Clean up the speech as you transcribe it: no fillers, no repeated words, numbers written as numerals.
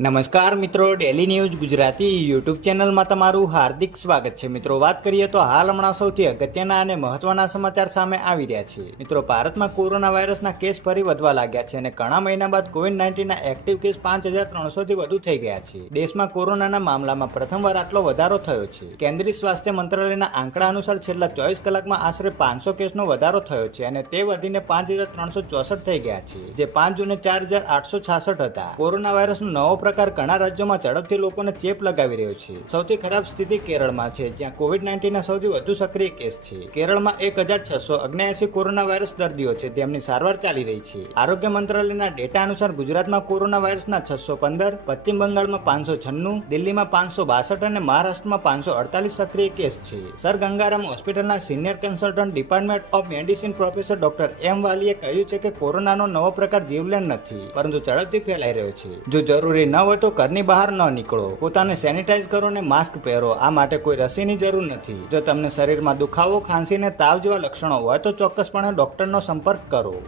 નમસ્કાર મિત્રો, daily news Gujarati YouTube ચેનલમાં તમારું હાર્દિક સ્વાગત છે. મિત્રો, વાત કરીએ તો હાલ હમણાં સૌથી અગત્યના અને મહત્વના સમાચાર સામે આવી રહ્યા છે. મિત્રો, ભારતમાં કોરોના વાયરસના કેસ ફરી વધવા લાગ્યા છે અને ઘણા મહિના બાદ કોવિડ-19ના એક્ટિવ કેસ 5,300થી વધુ થઈ ગયા છે. દેશમાં કોરોનાના મામલામાં પ્રથમવાર આટલો વધારો થયો છે. કેન્દ્રીય સ્વાસ્થ્ય મંત્રાલયના આંકડા અનુસાર છેલ્લા 24 કલાકમાં આશરે 500 કેસનો વધારો થયો છે અને તે વધીને 5,364 થઈ ગયા છે, જે 5 જૂને 4,866 હતા. કોરોના વાયરસનો નવો પ્રકાર ઘણા રાજ્યોમાં ઝડપથી લોકોને ચેપ લગાવી રહ્યો છે. સૌથી ખરાબ સ્થિતિ કેરળમાં છે, જ્યાં કોવિડ-19ના સૌથી વધુ સક્રિય કેસ છે. કેરળમાં 1,679 કોરોના વાયરસ દર્દીઓ છે, તેમની સારવાર ચાલી રહી છે. આરોગ્ય મંત્રાલયના ડેટા અનુસાર ગુજરાતમાં કોરોના વાયરસના 615, પશ્ચિમ બંગાળમાં 596, દિલ્હીમાં 562 અને મહારાષ્ટ્રમાં 548 સક્રિય કેસ છે. સર ગંગારામ હોસ્પિટલના senior consultant department of medicine professor doctor એમ વાલીએ કહ્યું છે કે કોરોનાનો નવો પ્રકાર જીવલેણ નથી, પરંતુ ઝડપથી ફેલાઈ રહ્યો છે. જો જરૂરી ન હોય તો ઘરની બહાર ન નીકળો. પોતાને સેનિટાઈઝ કરો અને માસ્ક પહેરો. આ માટે કોઈ રસીની જરૂર નથી. જો તમને શરીરમાં દુખાવો, ખાંસી અને તાવ જેવા લક્ષણો હોય તો ચોક્કસપણે ડોક્ટરનો સંપર્ક કરો.